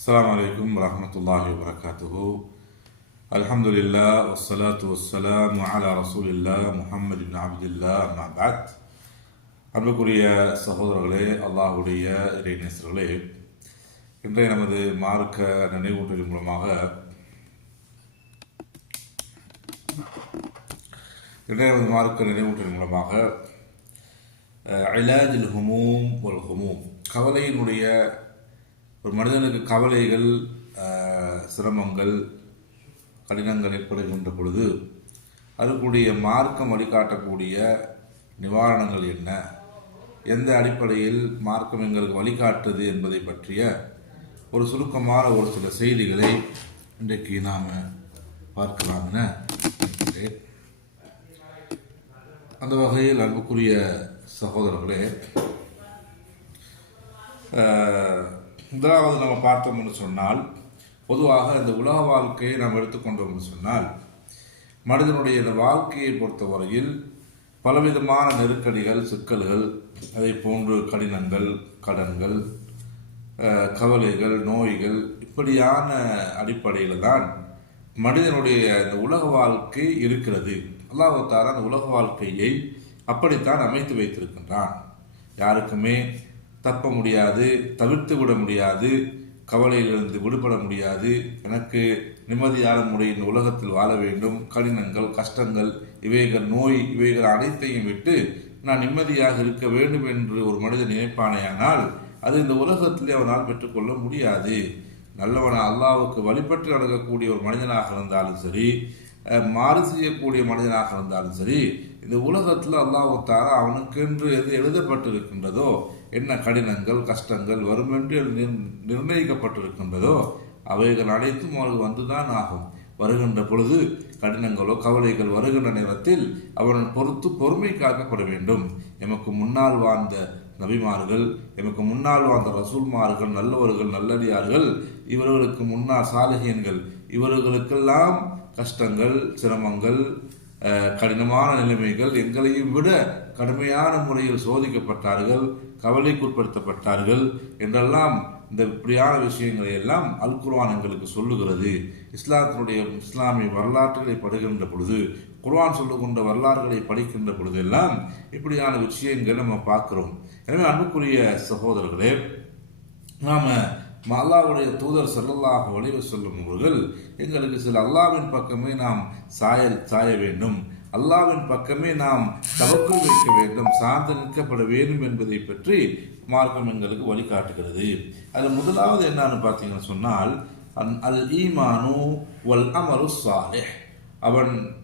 السلام عليكم ورحمة الله وبركاته الحمد لله والصلاة والسلام على رسول الله محمد بن عبد الله أما بعد அன்புக்குரிய சகோதரர்களே அல்லாஹுடைய இறைநேசர்களே இன்றைய நமது மார்க்க நினைவூட்டலின் மூலமாக இன்றைய நமது மார்க்க நினைவூட்டலின் மூலமாக இலாஜில் ஹுமூம் ஒல் ஹுமூம் கவலையினுடைய ஒரு மனிதனுக்கு கவலைகள் சிரமங்கள் கடினங்கள் ஏற்படுகின்ற பொழுது அதுக்குரிய மார்க்கம் வழிகாட்டக்கூடிய நிவாரணங்கள் என்ன? எந்த அடிப்படையில் மார்க்கம் எங்களுக்கு வழிகாட்டுது என்பதை பற்றிய ஒரு சுருக்கமான ஒரு சில செய்திகளை இன்றைக்கு நாம் பார்க்கலாம் என அந்த வகையில் அன்புக்குரிய சகோதரர்களே முதலாவது நம்ம பார்த்தோம்னு சொன்னால் பொதுவாக இந்த உலக வாழ்க்கையை நாம் எடுத்துக்கொண்டோம்னு சொன்னால் மனிதனுடைய இந்த வாழ்க்கையை பொறுத்தவரையில் பலவிதமான நெருக்கடிகள் சிக்கல்கள் அதை போன்று கடினங்கள் கடன்கள் கவலைகள் நோய்கள் இப்படியான அடிப்படையில் தான் மனிதனுடைய இந்த உலக வாழ்க்கை இருக்கிறது. அல்லாஹால அந்த உலக வாழ்க்கையை அப்படித்தான் அமைத்து வைத்திருக்கின்றான். யாருக்குமே தப்ப முடியாது தவிர்த்து விட முடியாது கவலையிலிருந்து விடுபட முடியாது. எனக்கு நிம்மதியான முறையில் இந்த உலகத்தில் வாழ வேண்டும். கடினங்கள் கஷ்டங்கள் இவைகள் நோய் இவைகள் அனைத்தையும் விட்டு நான் நிம்மதியாக இருக்க வேண்டும் என்று ஒரு மனிதன் நினைப்பானேயானால் அது இந்த உலகத்திலே அவனால் பெற்றுக்கொள்ள முடியாது. நல்லவன அல்லாவுக்கு வழிபட்டு நடக்கக்கூடிய ஒரு மனிதனாக இருந்தாலும் சரி மாறு செய்யக்கூடிய மனிதனாக இருந்தாலும் சரி இந்த உலகத்தில் அல்லாஹால அவனுக்கென்று எது எழுதப்பட்டிருக்கின்றதோ என்ன கடினங்கள் கஷ்டங்கள் வரும் என்று நிர்- நிர்ணயிக்கப்பட்டிருக்கின்றதோ அவைகள் அனைத்தும் அவனுக்கு வந்துதான் ஆகும். வருகின்ற பொழுது கடினங்களோ கவலைகள் வருகின்ற நேரத்தில் அவன் பொறுத்து பொறுமை காக்கப்பட வேண்டும். எமக்கு முன்னால் வாழ்ந்த நபிமார்கள் எமக்கு முன்னால் வாழ்ந்த ரசூல்மார்கள் நல்லவர்கள் நல்லடியார்கள் இவர்களுக்கு முன்னால் சாலகியன்கள் இவர்களுக்கெல்லாம் கஷ்டங்கள் சிரமங்கள் கடினமான நிலைமைகள் எங்களையும் விட கடுமையான முறையில் சோதிக்கப்பட்டார்கள் கவலைக்குட்படுத்தப்பட்டார்கள் என்றெல்லாம் இந்த இப்படியான விஷயங்களை எல்லாம் அல் குர்வான் எங்களுக்கு சொல்லுகிறது. இஸ்லாத்தினுடைய இஸ்லாமிய வரலாற்றுகளை படுகின்ற பொழுது குர்வான் சொல்லுகின்ற வரலாறுகளை படிக்கின்ற பொழுதெல்லாம் இப்படியான விஷயங்கள் நம்ம பார்க்குறோம். எனவே அன்புக்குரிய சகோதரர்களே நாம் அல்லாவுடைய தூதர் செல்லல்லாக அலைஹி சொல்லும் அவர்கள் எங்களுக்கு சில அல்லாவின் பக்கமே நாம் சாயல் சாய வேண்டும். அல்லாவின் பக்கமே நாம் தவக்குள் வைக்க வேண்டும் சார்ந்து நிற்கப்பட வேண்டும் என்பதை பற்றி மார்க்கம் எங்களுக்கு வழிகாட்டுகிறது. அதில் முதலாவது என்னன்னு பார்த்தீங்கன்னு சொன்னால் அன் அல் ஈமானு வல் அமரு சாலே அவன்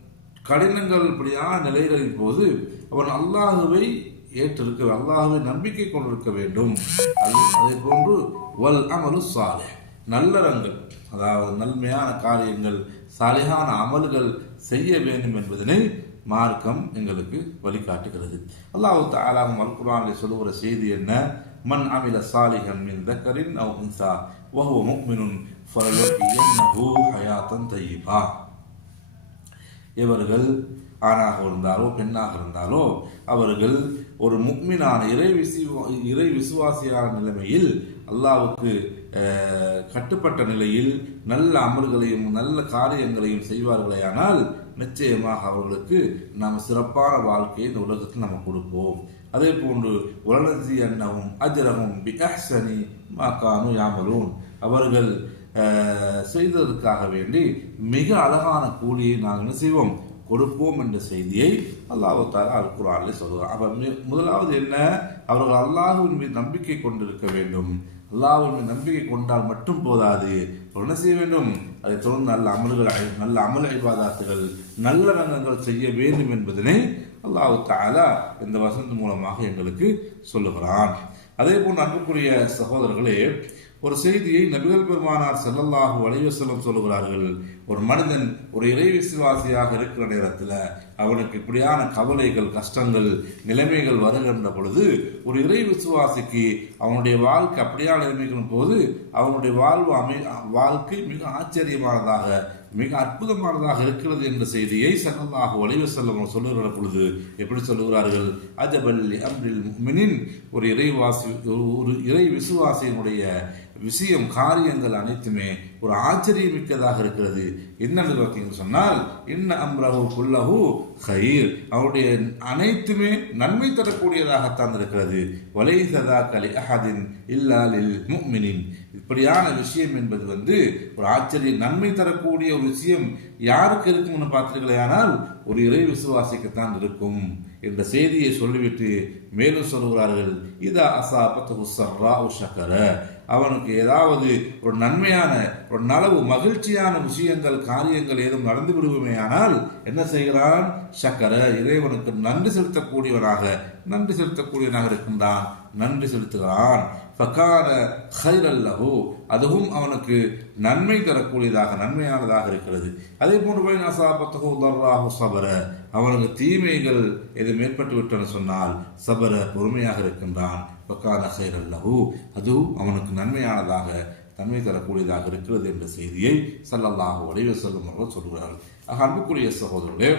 கடினங்கள் இப்படியான நிலைகளின் போது அவன் அல்லாஹுவை ஏற்றிருக்க அல்லாஹுவை நம்பிக்கை கொண்டிருக்க வேண்டும். அது- அதே போன்று வல் அமரு சாலே நல்லறங்கள் அதாவது நன்மையான காரியங்கள் சலிகான அமல்கள் செய்ய வேண்டும் என்பதனை மார்க்கம் எங்களுக்கு வழிகாட்டுகிறது. அல்லாஹு தாலாம் அல் குரானில் சொல்லுகிற செய்தி என்ன? மண் அமில சாலிகன் மின் தக்கரின் அவ் உன்சா வஹுவ முக்மினுன் ஃபரலோ ஹயாத்தன் தையிபா இவர்கள் ஆணாக இருந்தாலோ பெண்ணாக இருந்தாலோ அவர்கள் ஒரு முக்மினான இறை விசுவா இறை விசுவாசியான நிலைமையில் அல்லாவுக்கு கட்டுப்பட்ட நிலையில் நல்ல அமல்களையும் நல்ல காரியங்களையும் செய்வார்களேயானால் நிச்சயமாக அவர்களுக்கு நாம் சிறப்பான வாழ்க்கையை இந்த உலகத்தில் நம்ம கொடுப்போம். அதே போன்று உலகி அன்னவும் அஜரகும் பி மாக்கானு யாமலூன். அவர்கள் செய்ததற்காக வேண்டி மிக அழகான கூலியை நாங்கள் செய்வோம். கொடுப்போம் என்ற செய்தியை அல்லாஹு தாலா அல் குரானில் சொல்கிறார் அப்போ முதலாவது என்ன? அவர்கள் அல்லாஹுவின் மீது நம்பிக்கை கொண்டிருக்க வேண்டும். அல்லாஹுவின் மீது நம்பிக்கை கொண்டால் மட்டும் போதாது. என்ன செய்ய வேண்டும்? அதை தொடர்ந்து நல்ல அமல்கள் நல்ல அமல் இபாதாத்துகள் நல்ல ரங்கங்கள் செய்ய வேண்டும் என்பதனை அல்லாஹ் தாலா இந்த வசந்த மூலமாக எங்களுக்கு சொல்லுகிறான். அதே போன்று அன்புக்குரிய சகோதரர்களே ஒரு செய்தியை நபிகள் பெருமானார் ஸல்லல்லாஹு அலைஹி சொல்லுகிறார்கள். ஒரு மனிதன் ஒரு இறை விசுவாசியாக இருக்கிற நேரத்தில் அவனுக்கு இப்படியான கவலைகள் கஷ்டங்கள் நிலைமைகள் வருகின்ற பொழுது ஒரு இறை விசுவாசிக்கு அவனுடைய வாழ்க்கை அப்படியான நிலைமைகளும் போது அவனுடைய வாழ்வு அமை வாழ்க்கை மிக ஆச்சரியமானதாக மிக அற்புதமானதாக இருக்கிறது என்ற செய்தியை ஸல்லல்லாஹு ஒளிவு வஸல்லம் சொல்லுகிற பொழுது எப்படி சொல்லுகிறார்கள்? அஜபல் அம்ரில் மினின் ஒரு இறைவாசி ஒரு- ஒரு இறை விசுவாசியினுடைய விஷயம் காரியங்கள் அனைத்துமே ஒரு ஆச்சரியமிக்கதாக இருக்கிறது. என்ன பார்த்தீங்கன்னு சொன்னால் இன்ன அம்ரஹு குல்லஹு ஹைர் அவருடைய அனைத்துமே நன்மை தரக்கூடியதாகத்தான் இருக்கிறது. வலைசதா கலி அஹதின் இல்லாலில் முக்மினின் இப்படியான விஷயம் என்பது வந்து ஒரு ஆச்சரிய நன்மை தரக்கூடிய ஒரு விஷயம் யாருக்கு இருக்கும்னு பார்த்தீர்களே ஆனால் ஒரு இறை விசுவாசிக்குத்தான் இருக்கும் என்ற செய்தியை சொல்லிவிட்டு மேலும் சொல்கிறார்கள் இதா அசாபத்து சர்ரா ஷக்கர அவனுக்கு ஏதாவது ஒரு நன்மையான ஒரு மகிழ்ச்சியான விஷயங்கள் காரியங்கள் ஏதும் நடந்து விடுவோமே ஆனால் என்ன செய்கிறான்? சக்கர இறைவனுக்கு நன்றி செலுத்தக்கூடியவனாக நன்றி செலுத்தக்கூடியவனாக இருக்கின்றான். நன்றி செலுத்துகிறான். ஃபகான ஹைரல்லஹு அதுவும் அவனுக்கு நன்மை தரக்கூடியதாக நன்மையானதாக இருக்கிறது. அதே போன்று போய் நசாபத்தகு தர்ராஹு சபர அவனுக்கு தீமைகள் எது மேற்பட்டு விட்டன சொன்னால் சபர பொறுமையாக இருக்கின்றான். ஃபகான ஹைரல்லஹு அதுவும் அவனுக்கு நன்மையானதாக நன்மை தரக்கூடியதாக இருக்கிறது என்ற செய்தியை சல்லல்லாஹ் உடைய செல்லும் அவர்கள் சொல்கிறார்கள் ஆக அன்புக்குரிய சகோதரர்களே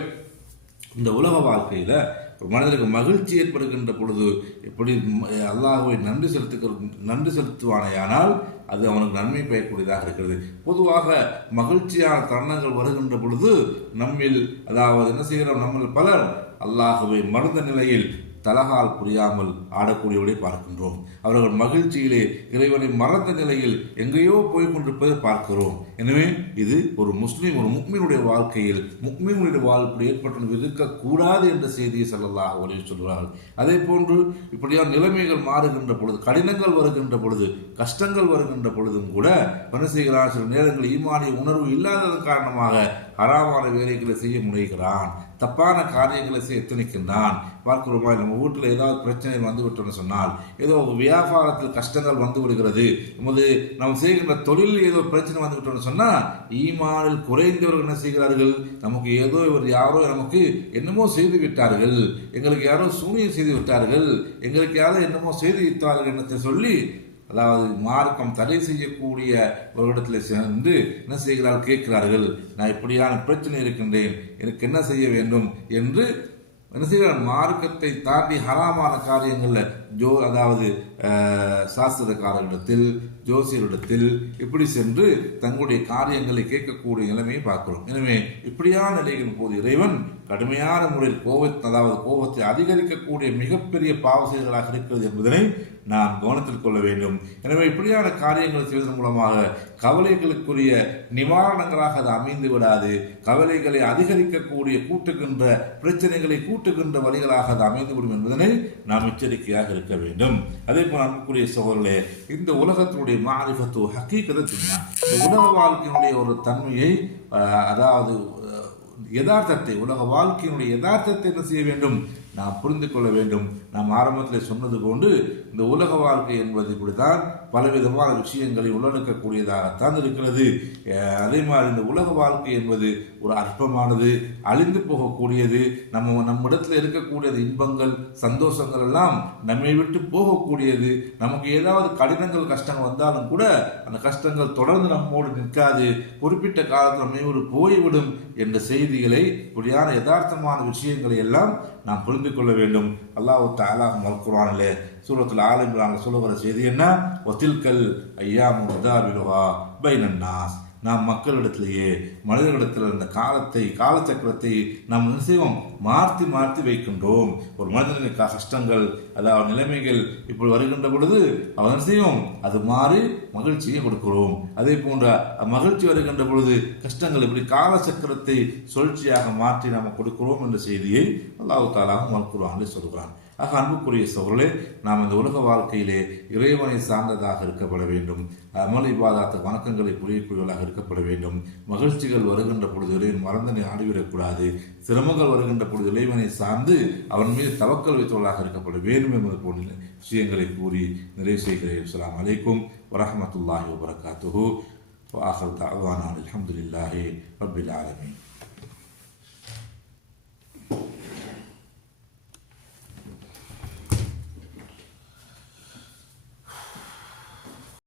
இந்த உலக வாழ்க்கையில் ஒரு மனிதனுக்கு மகிழ்ச்சி ஏற்படுகின்ற பொழுது எப்படி அல்லாஹுவை நன்றி செலுத்துகிற நன்றி செலுத்துவானேயானால் அது அவனுக்கு நன்மை பெறக்கூடியதாக இருக்கிறது. பொதுவாக மகிழ்ச்சியான தருணங்கள் வருகின்ற பொழுது நம்மில் அதாவது என்ன செய்கிறோம் நம்மில் பலர் அல்லாஹுவை மறந்த நிலையில் தலகால் புரியாமல் ஆடக்கூடியவரை பார்க்கின்றோம். அவர்கள் மகிழ்ச்சியிலே இறைவனை மறந்த நிலையில் எங்கேயோ போய்கொண்டிருப்பதை பார்க்கிறோம். எனவே இது ஒரு முஸ்லீம் ஒரு முக்மீனுடைய வாழ்க்கையில் முக்மீனுடைய வாழ்க்கை ஏற்பட்டு இருக்கக்கூடாது என்ற செய்தியை செல்லலாக ஒரே சொல்கிறார்கள். அதே போன்று இப்படியான நிலைமைகள் மாறுகின்ற பொழுது கடினங்கள் வருகின்ற பொழுது கஷ்டங்கள் வருகின்ற பொழுதும் கூட என்ன செய்கிறான்? சில நேரங்களில் ஈமானிய உணர்வு இல்லாததன் காரணமாக ஹராமான வேலைகளை செய்ய முனைகிறான். தப்பான காரியங்களை செய்ய எத்தனைக்கின்றான் பார்க்கிறோமா நம்ம வீட்டில் ஏதாவது பிரச்சனை வந்து விட்டோம்னு சொன்னால் ஏதோ வியாபாரத்தில் கஷ்டங்கள் வந்து விடுகிறது நமது நாம் செய்கின்ற தொழிலில் ஏதோ பிரச்சனை வந்து விட்டோம்னு சொன்னால் ஈமானில் குறைந்தவர்கள் என்ன செய்கிறார்கள்? நமக்கு ஏதோ இவர் யாரோ நமக்கு என்னமோ செய்து விட்டார்கள். எங்களுக்கு யாரோ சூனியம் செய்து விட்டார்கள். எங்களுக்கு யாரோ என்னமோ செய்து விட்டார்கள் என்னத்தை சொல்லி அதாவது மார்க்கம் தடை செய்யக்கூடிய ஒரு இடத்துல சென்று என்ன செய்கிறார்கள்? கேட்கிறார்கள். நான் இப்படியான பிரச்சனை இருக்கின்றேன். எனக்கு என்ன செய்ய வேண்டும்? என்று என்ன செய்கிறார் மார்க்கத்தை தாண்டி ஹராமான காரியங்களில் ஜோ அதாவது சாஸ்திரக்காரர்களிடத்தில் ஜோசியரிடத்தில் இப்படி சென்று தங்களுடைய காரியங்களை கேட்கக்கூடிய நிலைமையை பார்க்கிறோம். எனவே இப்படியான நிலையின் போது இறைவன் கடுமையான முறையில் கோவை அதாவது கோபத்தை அதிகரிக்கக்கூடிய மிகப்பெரிய பாவ செயல்களாக இருக்கிறது என்பதனை நாம் கவனத்தில் கொள்ள வேண்டும். எனவே இப்படியான காரியங்களை செய்வதன் மூலமாக கவலைகளுக்குரிய நிவாரணங்களாக அது அமைந்து விடாது. கவலைகளை அதிகரிக்கக்கூடிய கூட்டுகின்ற பிரச்சனைகளை கூட்டுகின்ற வழிகளாக அது அமைந்துவிடும் என்பதனை நாம் எச்சரிக்கையாக இருக்க வேண்டும். அதே போல் அன்புக்குரிய சோழர்களே இந்த உலகத்தினுடைய மாரிஃபத்து ஹக்கீக்கதை இந்த உலக வாழ்க்கையினுடைய ஒரு தன்மையை அதாவது யதார்த்தத்தை உலக வாழ்க்கையினுடைய யதார்த்தத்தை என்ன செய்ய வேண்டும்? நாம் புரிந்து கொள்ள வேண்டும். நாம் ஆரம்பத்தில் சொன்னது போன்று இந்த உலக வாழ்க்கை என்பது இப்படித்தான் பலவிதமான விஷயங்களை உள்ளடக்கக்கூடியதாகத்தான் இருக்கிறது. அதே மாதிரி இந்த உலக வாழ்க்கை என்பது ஒரு அற்பமானது அழிந்து போகக்கூடியது நம்ம நம்மிடத்தில் இருக்கக்கூடிய இன்பங்கள் சந்தோஷங்கள் எல்லாம் நம்மை விட்டு போகக்கூடியது. நமக்கு ஏதாவது கடினங்கள் கஷ்டங்கள் வந்தாலும் கூட அந்த கஷ்டங்கள் தொடர்ந்து நம்மோடு நிற்காது. குறிப்பிட்ட காலத்தில் நம்மையோடு போய்விடும் என்ற செய்திகளை இப்படியான யதார்த்தமான விஷயங்களை எல்லாம் நாம் புரிந்து கொள்ள வேண்டும். அல்லாஹ் தாலா மல்குரானிலே சூரத்தில் ஆலிம்ரான் சொல்லுகிற செய்தி என்ன? ஒத்தில்கல் ஐயா முதாபிலுவா பைனன்னாஸ் நாம் மக்களிடத்திலேயே மனிதர்களிடத்தில் இந்த காலத்தை காலச்சக்கரத்தை நாம் என்ன செய்வோம்? மாற்றி மாற்றி வைக்கின்றோம். ஒரு மனிதனுக்கு கஷ்டங்கள் அதாவது நிலைமைகள் இப்படி வருகின்ற பொழுது அவன் செய்வோம் அது மாறி மகிழ்ச்சியை கொடுக்கிறோம். அதே போன்ற மகிழ்ச்சி வருகின்ற பொழுது கஷ்டங்கள் இப்படி கால சக்கரத்தை சுழற்சியாக மாற்றி நாம் கொடுக்கிறோம் என்ற செய்தியை அல்லாஹு தாலாக மல்குரான் சொல்கிறான் ஆக அன்புக்குரிய சோழர்களே நாம் இந்த உலக வாழ்க்கையிலே இறைவனை சார்ந்ததாக இருக்கப்பட வேண்டும். அமல் பாதாத்த வணக்கங்களை புரியக்கூடியவர்களாக இருக்கப்பட வேண்டும். மகிழ்ச்சிகள் வருகின்ற பொழுது இறைவன் மறந்தனை ஆடிவிடக்கூடாது சிரமங்கள் வருகின்ற பொழுது இறைவனை சார்ந்து அவன் மீது தவக்கல் வைத்தவர்களாக இருக்கப்பட வேண்டும். என்பது போன்ற விஷயங்களை கூறி நிறைவு செய்கிறேன் அஸ்லாம் அலைக்கும் வரமத்துல்லாஹி வபரகாத்துஹு وآخر دعوانا الحمد لله رب العالمين